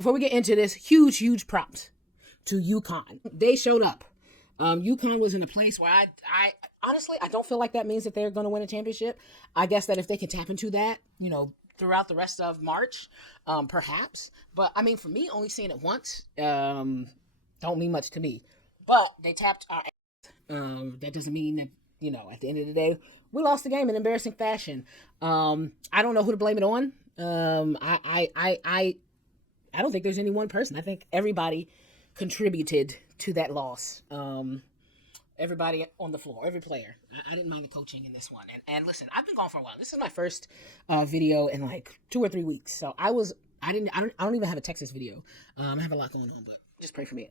before we get into this, huge props to UConn. They showed up. UConn was in a place where I honestly, I don't feel like that means that they're going to win a championship. I guess that if they can tap into that, throughout the rest of March, perhaps. But I mean, for me, only seeing it once, don't mean much to me. But they tapped our ass. That doesn't mean that, at the end of the day, we lost the game in embarrassing fashion. I don't know who to blame it on. I don't think there's any one person. I think everybody contributed to that loss. Everybody on the floor, every player. I didn't mind the coaching in this one. And listen, I've been gone for a while. This is my first video in like 2 or 3 weeks. So I don't even have a Texas video. I have a lot going on, but just pray for me.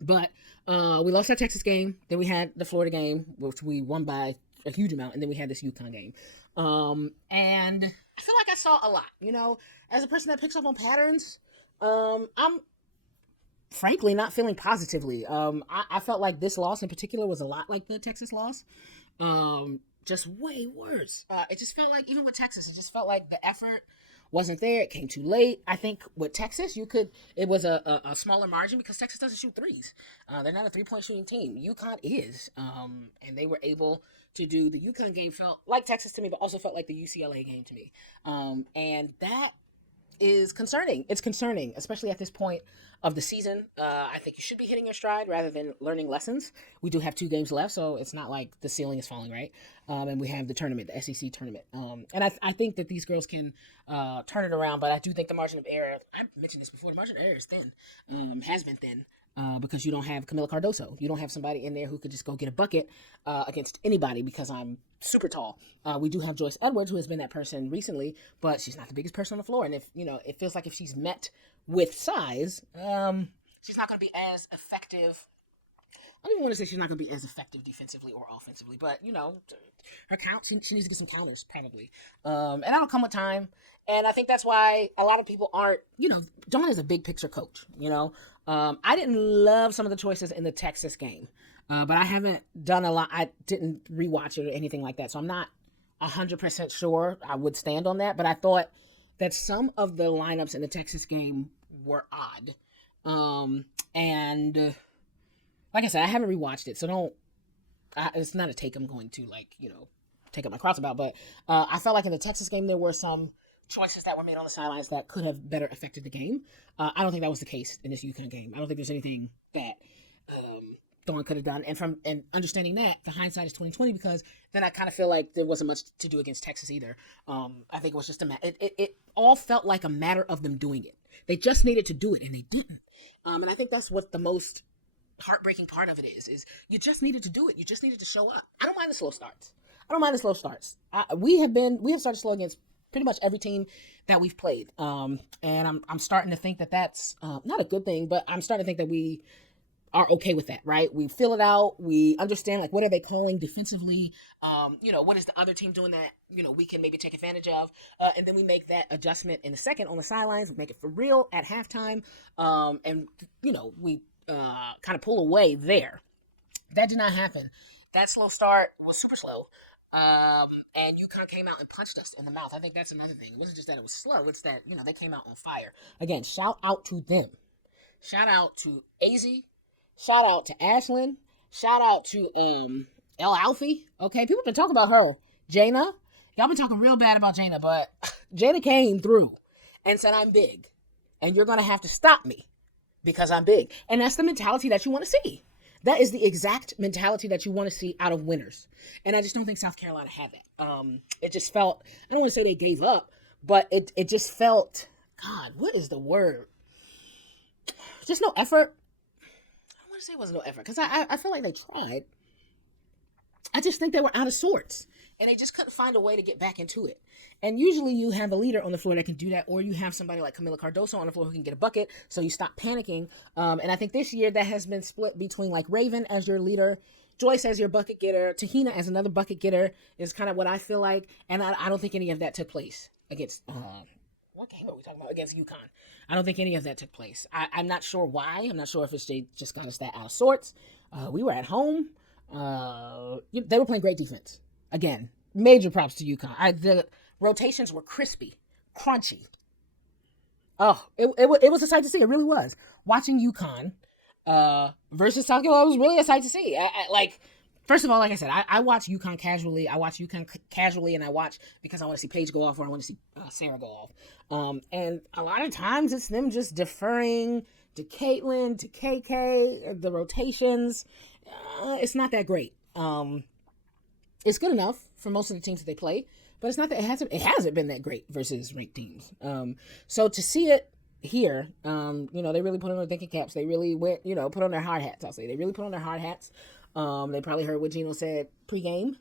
But we lost our Texas game. Then we had the Florida game, which we won by a huge amount, and then we had this UConn game. And I feel like I saw a lot. As a person that picks up on patterns, I'm frankly not feeling positively. I felt like this loss in particular was a lot like the Texas loss. Just way worse. It just felt like, even with Texas, it just felt like the effort wasn't there. It came too late. I think with Texas, it was a smaller margin because Texas doesn't shoot threes. They're not a 3-point shooting team. UConn is. And they were able to do, the UConn game felt like Texas to me, but also felt like the UCLA game to me. And that is concerning. It's concerning, especially at this point of the season. I think you should be hitting your stride rather than learning lessons. We do have 2 games left, so it's not like the ceiling is falling, right? And we have the tournament, the SEC tournament. And I think that these girls can turn it around, but I do think the margin of error, I mentioned this before, the margin of error is thin, has been thin. Because you don't have Camila Cardoso. You don't have somebody in there who could just go get a bucket against anybody because I'm super tall. We do have Joyce Edwards, who has been that person recently, but she's not the biggest person on the floor. And if, it feels like if she's met with size, she's not going to be as effective. I don't even want to say she's not going to be as effective defensively or offensively, but, her count, she needs to get some counters, probably. And that'll come with time. And I think that's why a lot of people aren't, Dawn is a big picture coach, I didn't love some of the choices in the Texas game, but I haven't done a lot. I didn't rewatch it or anything like that, so I'm not 100% sure I would stand on that, but I thought that some of the lineups in the Texas game were odd. And like I said, I haven't rewatched it, so it's not a take I'm going to, take up my cross about, but I felt like in the Texas game there were some choices that were made on the sidelines that could have better affected the game. I don't think that was the case in this UConn game. I don't think there's anything that Dawn could have done. And understanding that, the hindsight is 2020, because then I kind of feel like there wasn't much to do against Texas either. I think it was just it all felt like a matter of them doing it. They just needed to do it, and they didn't. And I think that's what the most heartbreaking part of it is you just needed to do it. You just needed to show up. I don't mind the slow starts. We have started slow against pretty much every team that we've played. And I'm starting to think that that's not a good thing, but I'm starting to think that we are okay with that, right? We fill it out. We understand, what are they calling defensively? What is the other team doing that, we can maybe take advantage of? And then we make that adjustment in a second on the sidelines. We make it for real at halftime. And, we kind of pull away there. That did not happen. That slow start was super slow. And UConn came out and punched us in the mouth. I think that's another thing. It wasn't just that it was slow. It's that, they came out on fire. Again, shout out to them. Shout out to Azzi. Shout out to Ashlyn. Shout out to El Alfie. Okay, people have been talking about her. Jana. Y'all been talking real bad about Jana, but Jana came through and said, I'm big. And you're going to have to stop me because I'm big. And that's the mentality that you want to see. That is the exact mentality that you want to see out of winners. And I just don't think South Carolina had that. It just felt, I don't want to say they gave up, but it just felt, God, what is the word? Just no effort. I don't want to say it was no effort, because I feel like they tried. I just think they were out of sorts. And they just couldn't find a way to get back into it. And usually you have a leader on the floor that can do that, or you have somebody like Camila Cardoso on the floor who can get a bucket, so you stop panicking. And I think this year that has been split between Raven as your leader, Joyce as your bucket getter, Tahina as another bucket getter is kind of what I feel like. And I don't think any of that took place against, what game are we talking about? Against UConn. I don't think any of that took place. I'm not sure why. I'm not sure if it's just got us that out of sorts. We were at home. They were playing great defense. Again, major props to UConn. The rotations were crispy, crunchy. Oh, it was a sight to see. It really was. Watching UConn versus South Carolina was really a sight to see. Like, first of all, like I said, I watch UConn casually. I watch UConn casually, and I watch because I want to see Paige go off or I want to see Sarah go off. And a lot of times it's them just deferring to Caitlin, to KK, the rotations. It's not that great. It's good enough for most of the teams that they play, but it's not that it hasn't been that great versus ranked teams. So to see it here, they really put on their thinking caps. They really went, put on their hard hats. I'll say they really put on their hard hats. They probably heard what Gino said pregame,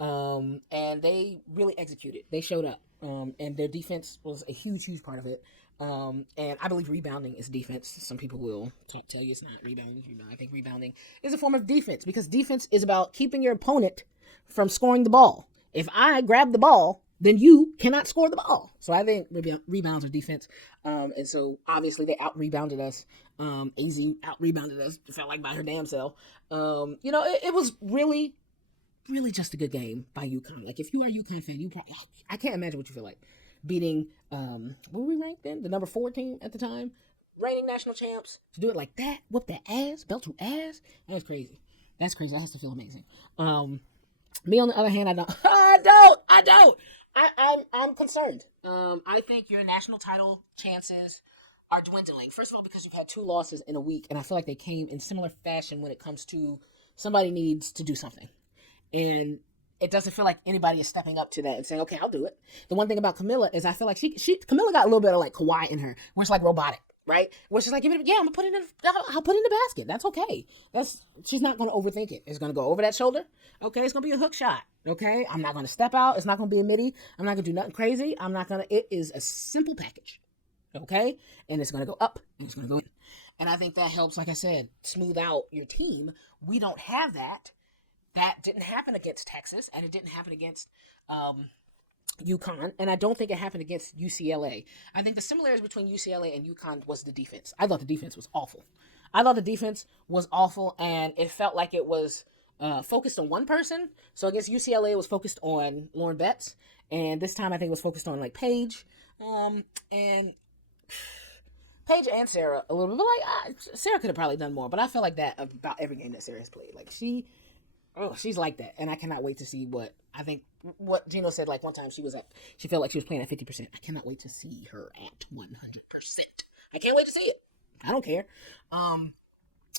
and they really executed. They showed up, and their defense was a huge part of it. And I believe rebounding is defense. Some people will tell you it's not. Rebounding. I think rebounding is a form of defense because defense is about keeping your opponent from scoring the ball. If I grab the ball, then you cannot score the ball. So I think rebounds are defense. And so obviously they out-rebounded us. Azzi out-rebounded us. It felt like by her damn self. It was really, really just a good game by UConn. Like if you are a UConn fan, I can't imagine what you feel like. Beating, what were we ranked then? The number 4 team at the time. Reigning national champs. To do it like that, whoop that ass, belt to ass. That's crazy. That's crazy. That has to feel amazing. Me on the other hand, I don't. I'm concerned. I think your national title chances are dwindling. First of all, because you've had 2 losses in a week, and I feel like they came in similar fashion when it comes to somebody needs to do something. And it doesn't feel like anybody is stepping up to that and saying, okay, I'll do it. The one thing about Camilla is I feel like Camilla got a little bit of like Kawhi in her, where it's like robotic, right? Where she's like, I'll put it in the basket. That's okay. She's not going to overthink it. It's going to go over that shoulder. Okay. It's going to be a hook shot. Okay. I'm not going to step out. It's not going to be a midi. I'm not going to do nothing crazy. It is a simple package. Okay. And it's going to go up and it's going to go in. And I think that helps, like I said, smooth out your team. We don't have that. That didn't happen against Texas, and it didn't happen against UConn, and I don't think it happened against UCLA. I think the similarities between UCLA and UConn was the defense. I thought the defense was awful. And it felt like it was focused on one person. So against UCLA, it was focused on Lauren Betts, and this time I think it was focused on like Paige, and Paige and Sarah a little bit. But Sarah could have probably done more, but I feel like that about every game that Sarah has played. Like she's like that, and I cannot wait to see what Gino said. Like one time she felt like she was playing at 50%. I cannot wait to see her at 100%. I can't wait to see it. I don't care.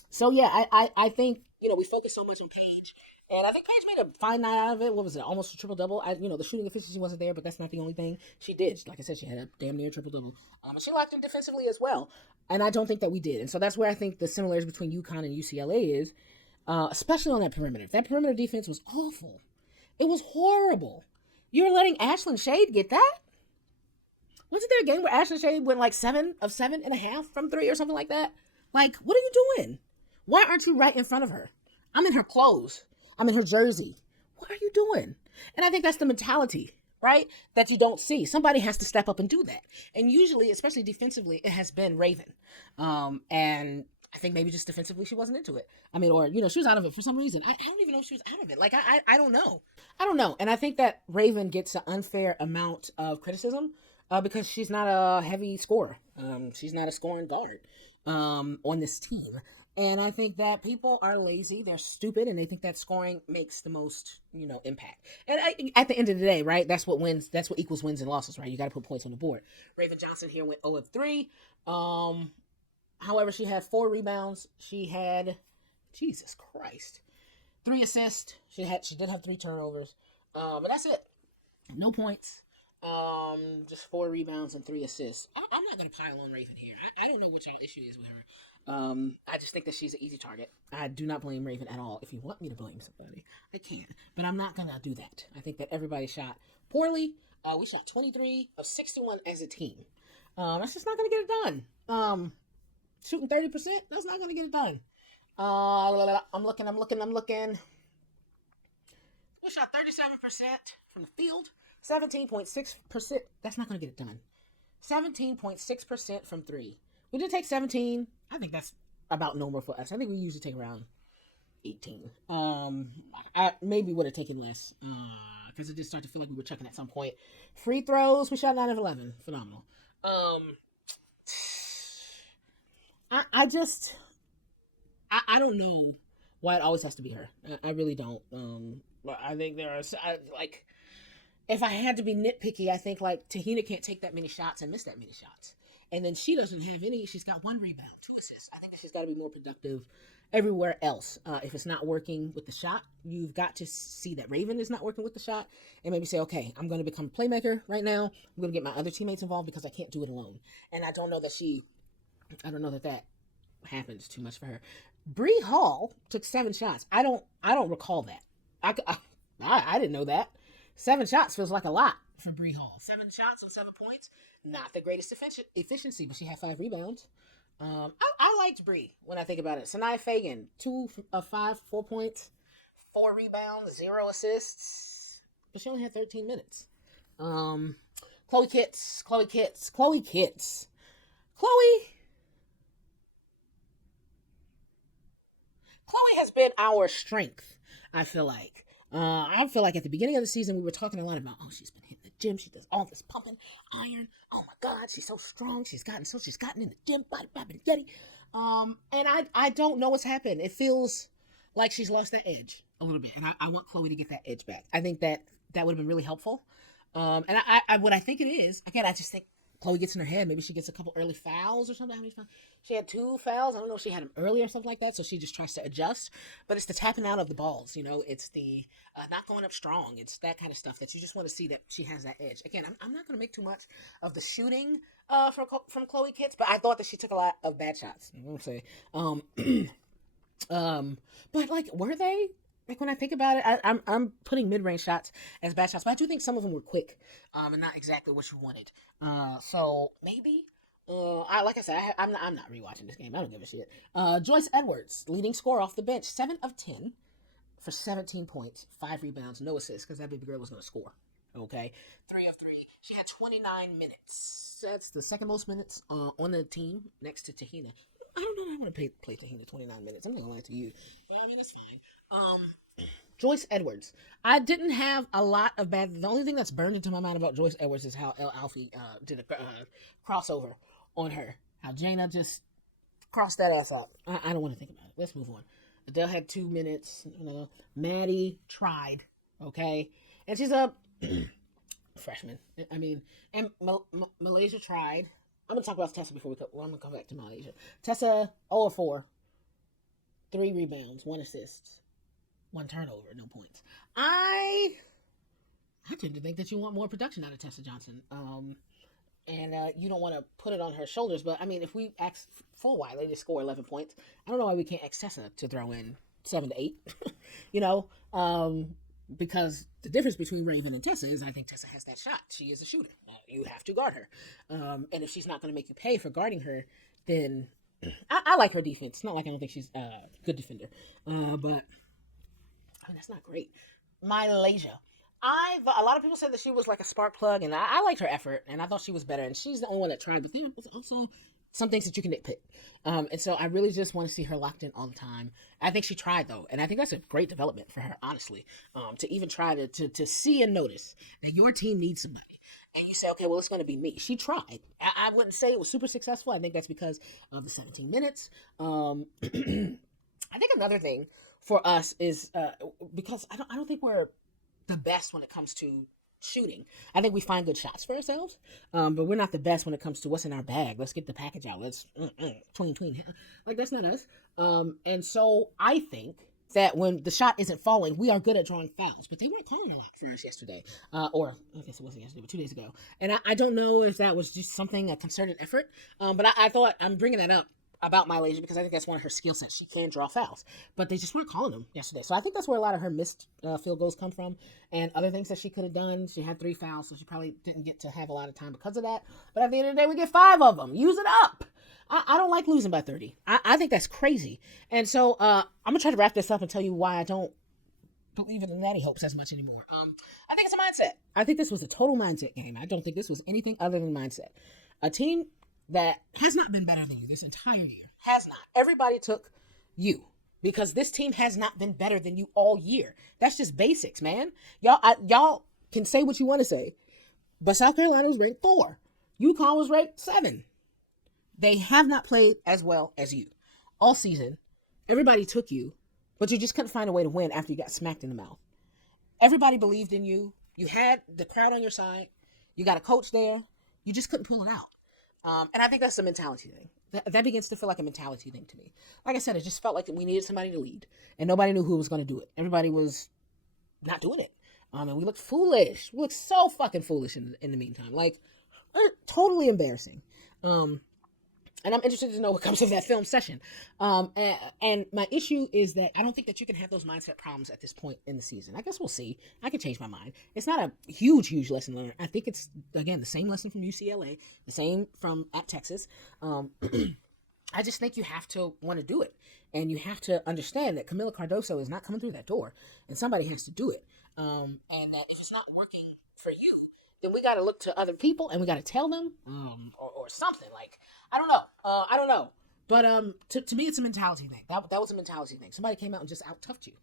So yeah, I think we focus so much on Paige, and I think Paige made a fine night out of it. What was it? Almost a triple double. The shooting efficiency wasn't there, but that's not the only thing she did. Like I said, she had a damn near triple double. And she locked in defensively as well, and I don't think that we did. And so that's where I think the similarities between UConn and UCLA is. Especially on that perimeter. That perimeter defense was awful. It was horrible. You're letting Ashlyn Shade get that? Wasn't there a game where Ashlyn Shade went like 7 of 7.5 from 3 or something like that? Like, what are you doing? Why aren't you right in front of her? I'm in her clothes. I'm in her jersey. What are you doing? And I think that's the mentality, right? That you don't see. Somebody has to step up and do that. And usually, especially defensively, it has been Raven. And I think maybe just defensively she wasn't into it. She was out of it for some reason. I don't even know if she was out of it. Like, I don't know. I don't know. And I think that Raven gets an unfair amount of criticism because she's not a heavy scorer. She's not a scoring guard on this team. And I think that people are lazy, they're stupid, and they think that scoring makes the most, impact. And at the end of the day, right, that's what equals wins and losses, right? You got to put points on the board. Raven Johnson here went 0 of 3. However, she had 4 rebounds. She had, Jesus Christ, 3 assists. She did have 3 turnovers. But that's it. No points. Just 4 rebounds and 3 assists. I'm not going to pile on Raven here. I don't know what y'all issue is with her. I just think that she's an easy target. I do not blame Raven at all. If you want me to blame somebody, I can. But I'm not going to do that. I think that everybody shot poorly. We shot 23 of 61 as a team. That's just not going to get it done. Shooting 30%, that's not going to get it done. I'm looking. We shot 37% from the field. 17.6%. That's not going to get it done. 17.6% from 3. We did take 17. I think that's about normal for us. I think we usually take around 18. I maybe would have taken less because it did start to feel like we were checking at some point. Free throws, we shot 9 of 11. Phenomenal. I just I don't know why it always has to be her. I really don't. But I think there are like if I had to be nitpicky, I think like Tahina can't take that many shots and miss that many shots, and then she doesn't have any. She's got 1 rebound, 2 assists. I think she's got to be more productive everywhere else. If it's not working with the shot, you've got to see that Raven is not working with the shot, and maybe say, okay, I'm going to become a playmaker right now. I'm going to get my other teammates involved because I can't do it alone. And I don't know that I don't know that happens too much for her. Bree Hall took 7 shots. I don't recall that. I didn't know that. 7 shots feels like a lot for Bree Hall. 7 shots on 7 points. Not the greatest efficiency, but she had 5 rebounds. I liked Bree when I think about it. Sanaya Fagan, 2 of 5, 4 points, 4 rebounds, 0 assists. But she only had 13 minutes. Chloe Kitts. Chloe has been our strength, I feel like. I feel like at the beginning of the season, we were talking a lot about, oh, she's been hitting the gym. She does all this pumping, iron. Oh my God, she's so strong. She's gotten in the gym, body popping, Getty. And I don't know what's happened. It feels like she's lost that edge a little bit. And I want Chloe to get that edge back. I think that would have been really helpful. And what I think it is, again, I just think Chloe gets in her head. Maybe she gets a couple early fouls or something. How many fouls? She had 2 fouls. I don't know if she had them early or something like that. So she just tries to adjust. But it's the tapping out of the balls. It's the not going up strong. It's that kind of stuff that you just want to see that she has that edge. Again, I'm not going to make too much of the shooting from Chloe Kitts, but I thought that she took a lot of bad shots. I'm going to say, but like, were they? Like when I think about it, I'm putting mid-range shots as bad shots, but I do think some of them were quick, and not exactly what you wanted. So maybe, like I said, I'm not rewatching this game. I don't give a shit. Joyce Edwards, leading scorer off the bench, 7 of 10 for 17 points, 5 rebounds, no assists, because that baby girl was going to score. Okay, 3 of 3. She had 29 minutes. That's the second most minutes on the team, next to Tahina. I don't know if I want to play Tahina 29 minutes. I'm not gonna lie to you, but I mean that's fine. Joyce Edwards. I didn't have a lot of bad. The only thing that's burned into my mind about Joyce Edwards is how El Alfie did a crossover on her. How Jaina just crossed that ass out. I don't want to think about it. Let's move on. Adele had 2 minutes. Maddie tried. Okay, and she's a freshman. I mean, and Malaysia tried. I'm going to talk about Tessa before I'm going to come back to Malaysia. Tessa, 0 4. 3 rebounds, 1 assist, 1 turnover, no points. I tend to think that you want more production out of Tessa Johnson. And you don't want to put it on her shoulders. But, I mean, if we ask full wide, they just score 11 points. I don't know why we can't ask Tessa to throw in 7 to 8. Because the difference between Raven and Tessa is I think Tessa has that shot. She is a shooter. You have to guard her. And if she's not going to make you pay for guarding her, then I like her defense. It's not like I don't think she's a good defender. But, I mean, that's not great. Malaysia. A lot of people said that she was like a spark plug, and I liked her effort, and I thought she was better, and she's the only one that tried, but there was also some things that you can nitpick. And so I really just want to see her locked in all the time. I think she tried, though, and I think that's a great development for her, honestly, to even try to see and notice that your team needs somebody. And you say, okay, well, it's going to be me. She tried. I wouldn't say it was super successful. I think that's because of the 17 minutes. I think another thing for us is because I don't think we're the best when it comes to shooting. I think we find good shots for ourselves, but we're not the best when it comes to what's in our bag. Let's get the package out. Let's tween. Like, that's not us. And so I think that when the shot isn't falling, we are good at drawing fouls. But they weren't calling a lot for us yesterday. Or, I guess it wasn't yesterday, but 2 days ago. And I don't know if that was just a concerted effort. But I thought I'm bringing that up about Malaysia because I think that's one of her skill sets. She can draw fouls. But they just weren't calling them yesterday. So I think that's where a lot of her missed field goals come from. And other things that she could have done. She had 3 fouls, so she probably didn't get to have a lot of time because of that. But at the end of the day, we get 5 of them. Use it up. I don't like losing by 30. I think that's crazy. And so I'm going to try to wrap this up and tell you why I don't believe in the Natty Hopes as much anymore. I think it's a mindset. I think this was a total mindset game. I don't think this was anything other than mindset. A team that has not been better than you this entire year. Has not. Everybody took you because this team has not been better than you all year. That's just basics, man. Y'all can say what you want to say, but South Carolina was ranked 4. UConn was ranked 7. They have not played as well as you all season. Everybody took you, but you just couldn't find a way to win after you got smacked in the mouth. Everybody believed in you. You had the crowd on your side. You got a coach there. You just couldn't pull it out. And I think that's a mentality thing. That begins to feel like a mentality thing to me. Like I said, it just felt like we needed somebody to lead, and nobody knew who was going to do it. Everybody was not doing it. And we looked foolish. We looked so fucking foolish in the meantime. Like, totally embarrassing. And I'm interested to know what comes of that film session. And my issue is that I don't think that you can have those mindset problems at this point in the season. I guess we'll see. I can change my mind. It's not a huge lesson learned. I think it's, again, the same lesson from UCLA, the same from at Texas. I just think you have to want to do it. And you have to understand that Camila Cardoso is not coming through that door. And somebody has to do it. And that if it's not working for you, then we got to look to other people and we got to tell them or something. Like, I don't know. But to me, it's a mentality thing. That was a mentality thing. Somebody came out and just out-toughed you.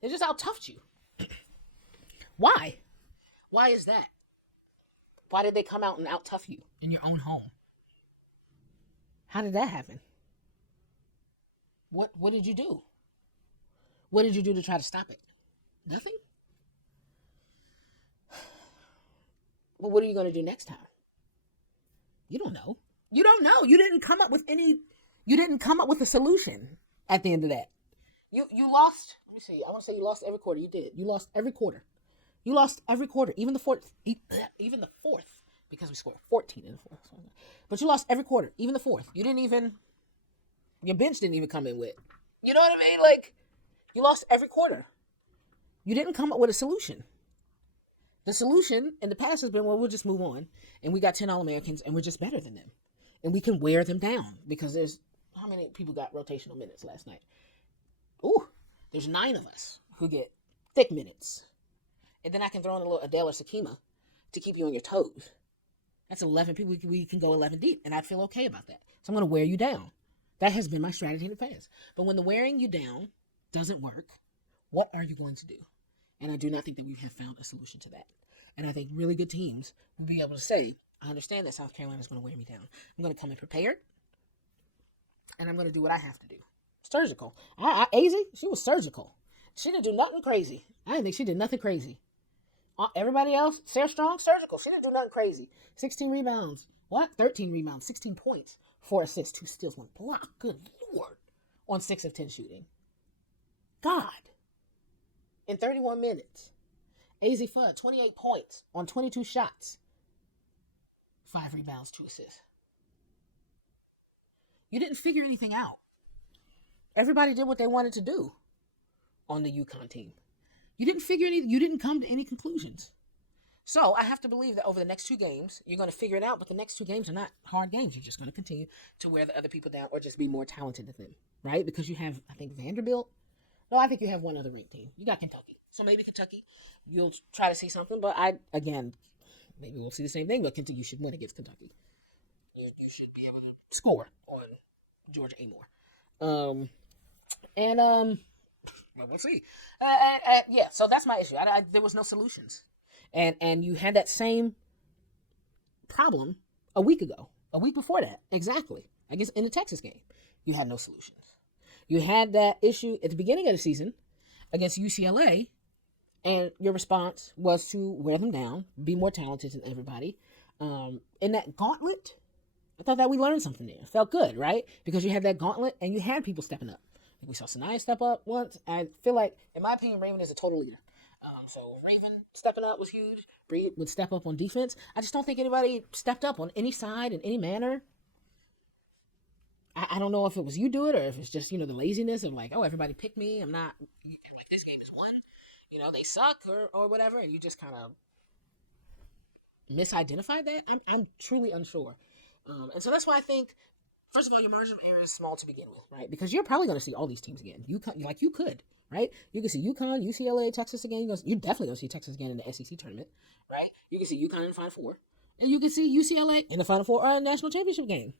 They just out-toughed you. Why? Why is that? Why did they come out and out-tough you in your own home? How did that happen? What did you do? What did you do to try to stop it? Nothing? Well, what are you going to do next time? You don't know. You don't know. You didn't come up with a solution at the end of that. You lost. Let me see. I want to say you lost every quarter. You did. You lost every quarter. You lost every quarter. Even the fourth, because we scored 14 in the fourth. But you lost every quarter. Even the fourth. Your bench didn't even come in with. You know what I mean? Like, you lost every quarter. You didn't come up with a solution. The solution in the past has been, well, we'll just move on. And we got 10 All-Americans, and we're just better than them. And we can wear them down. Because there's, how many people got rotational minutes last night? Ooh, there's 9 of us who get thick minutes. And then I can throw in a little Adele or Sakima to keep you on your toes. That's 11 people. We can go 11 deep, and I'd feel okay about that. So I'm going to wear you down. That has been my strategy in the past. But when the wearing you down doesn't work, what are you going to do? And I do not think that we have found a solution to that. And I think really good teams will be able to say, I understand that South Carolina is going to wear me down. I'm going to come in prepared, and I'm going to do what I have to do. Surgical. Azzi, she was surgical. She didn't do nothing crazy. I didn't think she did nothing crazy. Everybody else, Sarah Strong, surgical. She didn't do nothing crazy. 16 rebounds. What? 13 rebounds, 16 points, 4 assists, 2 steals, 1 block. Good Lord. On 6 of 10 shooting. God. In 31 minutes. Azzi Fudd, 28 points on 22 shots. 5 rebounds, 2 assists. You didn't figure anything out. Everybody did what they wanted to do on the UConn team. You didn't come to any conclusions. So I have to believe that over the next 2 games, you're going to figure it out, but the next 2 games are not hard games. You're just going to continue to wear the other people down or just be more talented than them, right? Because you have, I think, Vanderbilt. No, I think you have one other ranked team. You got Kentucky. So maybe Kentucky, you'll try to see something. But maybe we'll see the same thing. But Kentucky, you should win against Kentucky. You should be able to score on Georgia Amore. Well, we'll see. Yeah, so that's my issue. There was no solutions. And you had that same problem a week ago. A week before that. Exactly. I guess in the Texas game. You had no solutions. You had that issue at the beginning of the season against UCLA, and your response was to wear them down, be more talented than everybody. In that gauntlet, I thought that we learned something there. It felt good, right? Because you had that gauntlet, and you had people stepping up. We saw Sanaya step up once. I feel like, in my opinion, Raven is a total leader. So Raven stepping up was huge. Bree would step up on defense. I just don't think anybody stepped up on any side in any manner. I don't know if it was you do it or if it's just, the laziness of like, oh, everybody picked me. I'm not, like, this game is won. They suck or whatever. And you just kind of misidentified that. I'm truly unsure. And so that's why I think, first of all, your margin of error is small to begin with, right? Because you're probably going to see all these teams again. You could, right? You can see UConn, UCLA, Texas again. You're definitely going to see Texas again in the SEC tournament, right? You can see UConn in the Final Four. And you can see UCLA in the Final Four national championship game.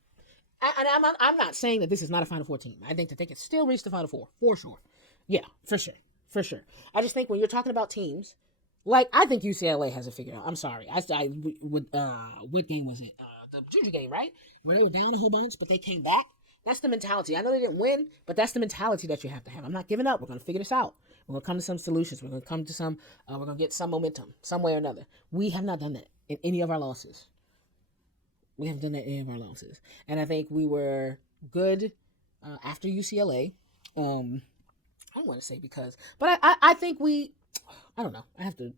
And I'm not saying that this is not a Final Four team. I think that they can still reach the Final Four, for sure. Yeah, for sure. I just think when you're talking about teams, like, I think UCLA has it figured out. I'm sorry. What game was it? the Juju game, right? Where they were down a whole bunch, but they came back. That's the mentality. I know they didn't win, but that's the mentality that you have to have. I'm not giving up. We're going to figure this out. We're going to come to some solutions. We're going to come to some, we're going to get some momentum, some way or another. We have not done that in any of our losses. We haven't done that in any of our losses. And I think we were good after UCLA. I don't want to say because, but I think I don't know. I have to look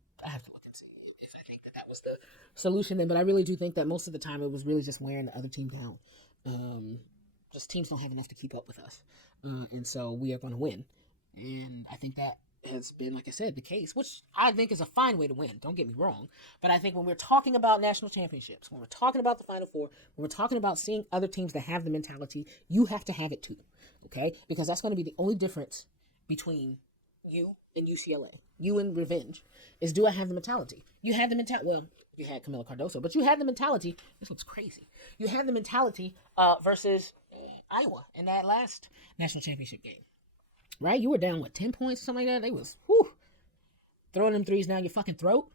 and see if I think that was the solution then. But I really do think that most of the time it was really just wearing the other team down. Just teams don't have enough to keep up with us. And so we are going to win. And I think that has been, like I said, the case, which I think is a fine way to win. Don't get me wrong. But I think when we're talking about national championships, when we're talking about the Final Four, when we're talking about seeing other teams that have the mentality, you have to have it too. Okay? Because that's going to be the only difference between you and UCLA. You and Revenge is, do I have the mentality? You had the mentality. Well, you had Camila Cardoso, but you had the mentality. This looks crazy. You had the mentality versus Iowa in that last national championship game, right? You were down 10 points, something like that. They was throwing them threes down your fucking throat.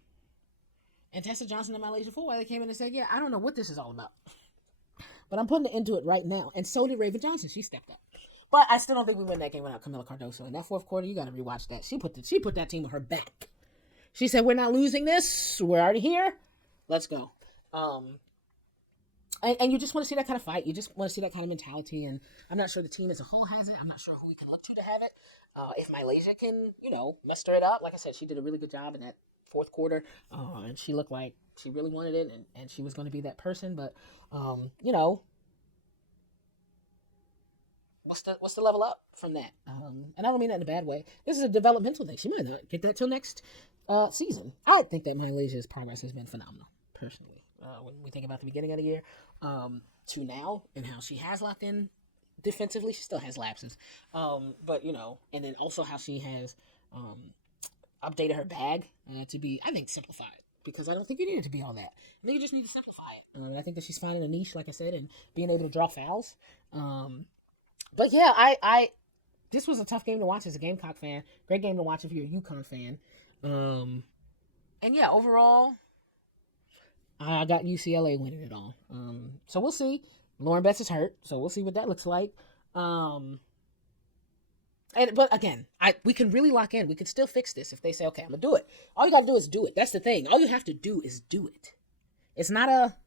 And Tessa Johnson and Malaysia Four, they came in and said, "Yeah, I don't know what this is all about, but I'm putting it into it right now." And so did Raven Johnson. She stepped up. But I still don't think we win that game without Camila Cardoso. In that fourth quarter, you got to rewatch that. She put that team on her back. She said, "We're not losing this. We're already here. Let's go." And you just want to see that kind of fight. You just want to see that kind of mentality. And I'm not sure the team as a whole has it. I'm not sure who we can look to have it. If Malaysia can, muster it up. Like I said, she did a really good job in that fourth quarter. And she looked like she really wanted it. And she was going to be that person. But, what's the level up from that? And I don't mean that in a bad way. This is a developmental thing. She might not get that till next season. I think that Malaysia's progress has been phenomenal, personally. When we think about the beginning of the year to now and how she has locked in defensively. She still has lapses. But, and then also how she has updated her bag to be, I think, simplified. Because I don't think you need it to be all that. I think you just need to simplify it. I think that she's finding a niche, like I said, and being able to draw fouls. But yeah, I this was a tough game to watch as a Gamecock fan. Great game to watch if you're a UConn fan. And yeah, overall, I got UCLA winning it all. So we'll see. Lauren Betts is hurt, so we'll see what that looks like. But again, we can really lock in. We can still fix this if they say, "Okay, I'm gonna do it." All you gotta do is do it. That's the thing. All you have to do is do it. It's not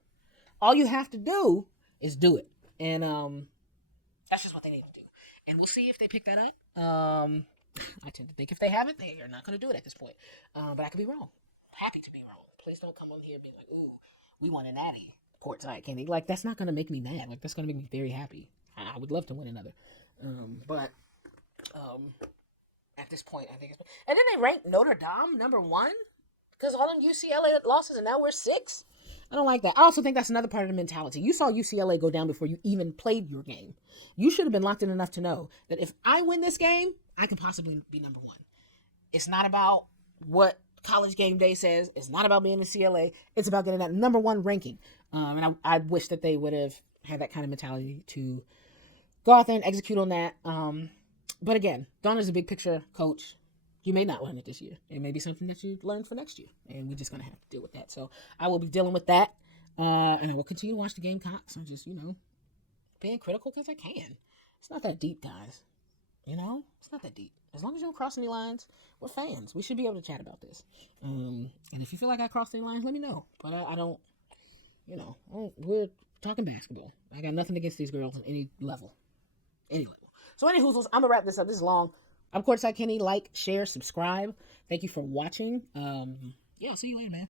all you have to do is do it. And that's just what they need to do. And we'll see if they pick that up. I tend to think if they haven't, they are not going to do it at this point. But I could be wrong. Happy to be wrong. Please don't come on here and be like, "Ooh, we won a natty, Port Side Candy." Like, that's not going to make me mad. Like, that's going to make me very happy. I would love to win another. But at this point, I think it's... And then they ranked Notre Dame number 1 because all them UCLA losses, and now we're 6. I don't like that. I also think that's another part of the mentality. You saw UCLA go down before you even played your game. You should have been locked in enough to know that if I win this game, I could possibly be number 1. It's not about what College Game Day says. It's not about being in CLA. It's about getting that number 1 ranking. And I wish that they would have had that kind of mentality to go out there and execute on that. But again, Donna's a big picture coach. You may not learn it this year. It may be something that you learn for next year. And we're just going to have to deal with that. So I will be dealing with that. And I will continue to watch the Gamecocks. I'm just, being critical because I can. It's not that deep, guys. It's not that deep. As long as you don't cross any lines, we're fans. We should be able to chat about this. And if you feel like I crossed any lines, let me know. But I don't, we're talking basketball. I got nothing against these girls on any level. So any hoozles, I'm going to wrap this up. This is long. I'm Courtside Kenny. Like, share, subscribe. Thank you for watching. Yeah, I'll see you later, man.